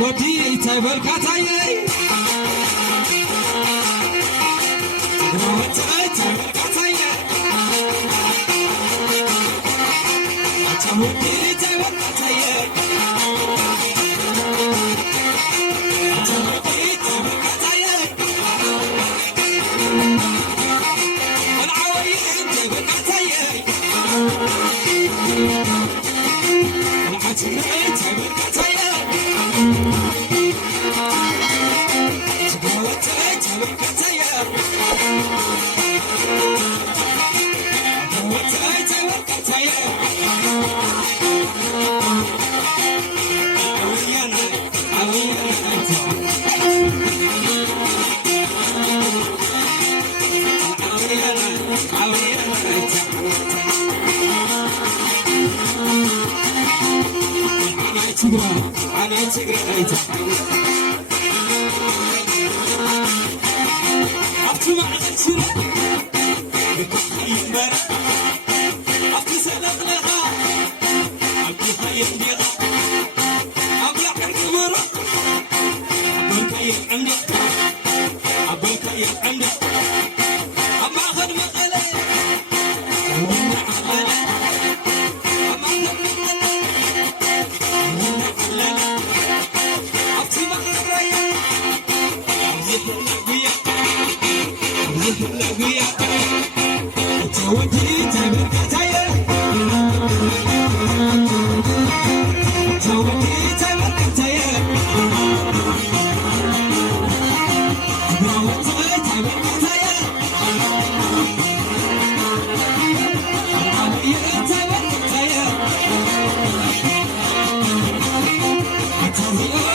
ودي تبركاتي أنا تقرأ أفتح مع الشرع بكل يمبر أفتح سلام لها أفتح يمبر أبلع الكبر أبلك يعمل أبلك يعمل أما أخذ مقالة وما عمله أما أخذ مقالة وما عمله أفتح مع الرأي أفتح الأقوياء الأقوياء توجي تبركتايا توجي تبركتايا توجي تبركتايا علي تبركتايا توجي